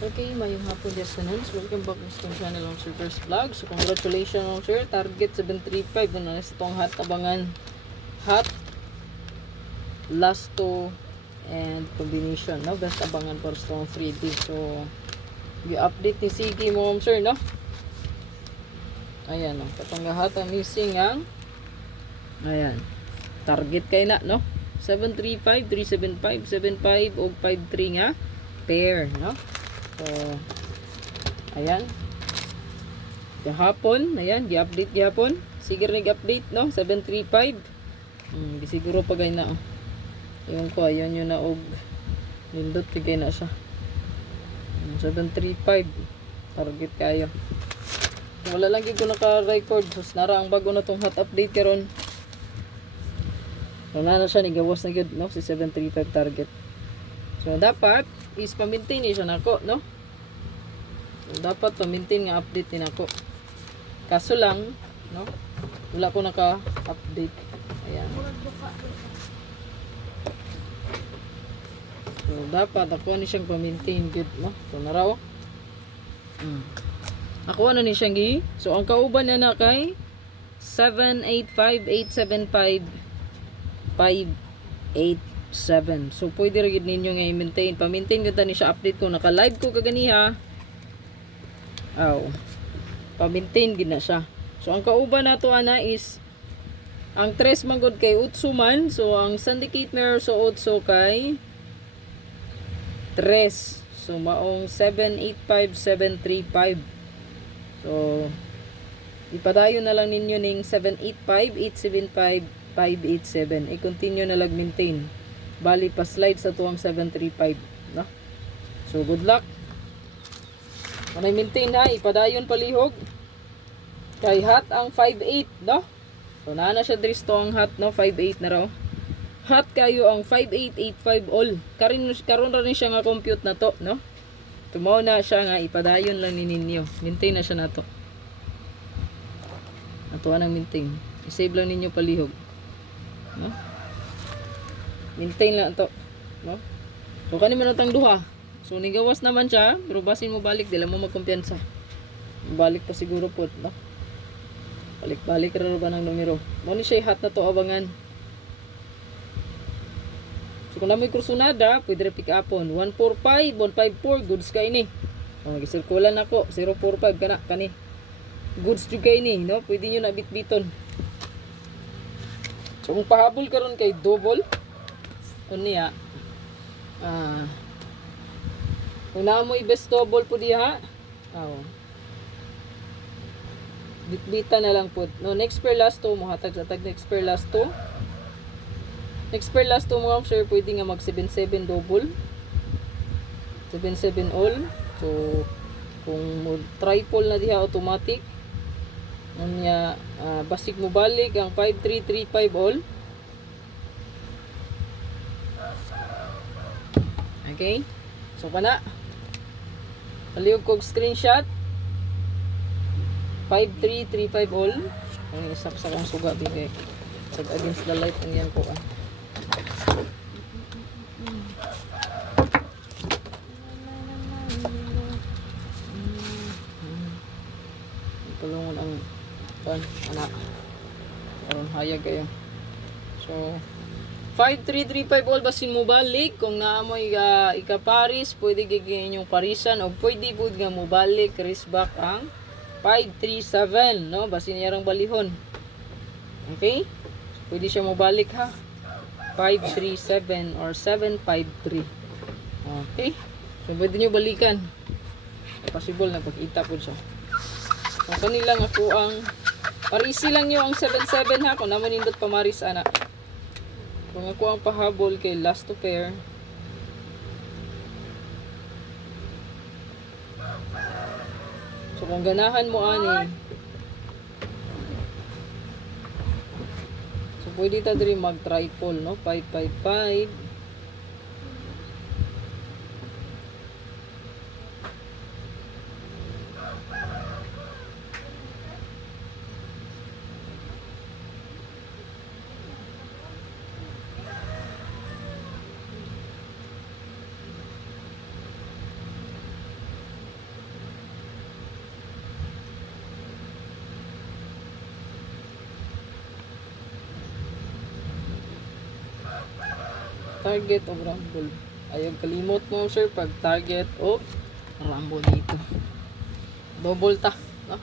Okay, mayong hapon this afternoon. So, welcome back to the channel on Sir First Vlog. So, congratulations on Sir. Target 735 na nasa itong hot abangan. Hot, lasto, and combination. No? Best abangan para sa itong 3D. So, i-update ni Sige mo, Sir, no? Ayan, no? Katong hot ang missing ang ayan. Target kay na, no? 735, 375, 75, o 53 nga. Pair, no? So, ayan. Gahapon, ayan, gi-update gihapon. Sige rin update no? 735. Siguro pa gay na, oh. Yung ko, ayun yun na, og nindot kay na siya. 735. Target kayo. Wala lang ko naka-record. So, nara ang bago na tong hot update karon. Wala na siya, nigawas na yun, no? Si 735 target. So, dapat is pa-maintain siya nako, no? So, dapat pa-maintain nga update din ako. Kaso lang, no? Wala ko naka-update. Ayan. So, dapat ako ni siyang pa-maintain good, no? So, naraw. Ako ano ni siyang gi? So, ang kauban na kay 785, 875, 587. So, pwede rin ninyo nga i-maintain. Pa-maintain ganda ni siya update ko. Naka-live ko kaganiha. Pa-maintain gina siya. So, ang kauban na to ana is ang 3 manggod kay Utsuman. So, ang syndicate mirror so Utso kay 3. So, maong 785, 735. So, ipadayon na lang ninyo ning 785, 875, 587. I-continue na lang maintain. Bali pa slide sa tuwang 735, no? So good luck. Manay maintain ha, ipadayon palihog. Kay hot ang 58, no? So naa na siya dris to ang hot, no? 58 na raw. Hot kayo ang 5885 all. Karon ra ni siya nga compute na to, no? Tumaw na siya nga ipadayon lang ni ninyo. Maintain na siya na to. Natuwa ng maintain. I-save lang ninyo palihog. No? Maintain lang to, no? So kani man utang duha. So nigawas naman siya, pero basin mo balik dila mo magkumpiyansa. Balik pa siguro pod, no? Balik ra ba ng numero. Mo ni siya hot na to abangan. So kung namoy kursunada, pwede ra pick upon 145, 154 goods kay ni. Oh, gisirkulan nako 045 kana kani. Goods jud kay ni, no? Pwede niyo na bitbiton. So kung pahabol karon kay double unya kung naamoy best double po diha bitbita na lang po no. Next pair last to muhatag sa tag next pair last to mga sir pwede nga mag 77 double 77 all. So kung mo triple na diha automatic unya basic mo balik ang 5335 all. Okay? So, kana. Palihog kong screenshot. 5335 all. Ang isap sa kong suga. Bigay. Sag against the light. Ang yan ko. Tulungan ang anak. Karoon hayag kayo. So, 5335 all basin mo balik kung naamoy ikaparis pwede gigin yung parisan o pwede pud nga mo balik back ang 537 no basin yarang balihon. Okay, pwede siya mo balik ha 537 or 753. Okay, so pwede nyo balikan possible na pagkita po siya. So kanilang ako ang parisi lang nyo ang 77 ha kung naman indot pamaris anak. Kung ako ang pahabol kay last to pair. So kung ganahan mo ani. So pwede ta diri mag triple no 555. target o rumble. Ayaw kalimot mo sir pag target o rumble dito. Double ta, no?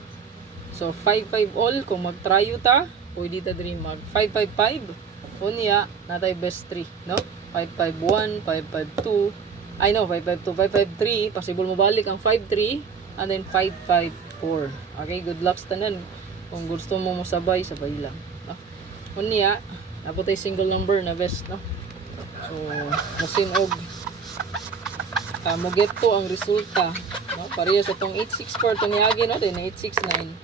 So 5-5 all kung mag-try ta, pwede ta diri mag 5-5-5. Unya natay best 3, no? 5-5-1, 5-5-2. I know 5-5-2, 5-5-3, possible mo balik ang 5-3 and then 5-5-4. Okay, good luck tanan. Kung gusto mo sabay lang, no? Unya naputay single number na best, no? So masin og mo get to ang resulta, no? Pareha sa tong 864 to niagi, no? Then 869.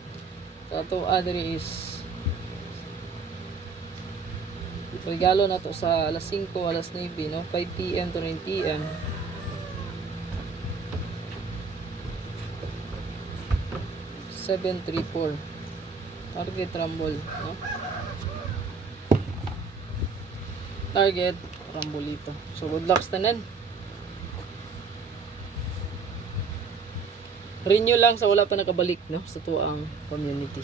So ato other is regalo na to sa alas 5, alas 9, no? 5 PM to 9 PM. $734 target rumble, no? Target rumble ito. So good luck tanan. Renew lang sa wala pa nakabalik, no, sa tuang community.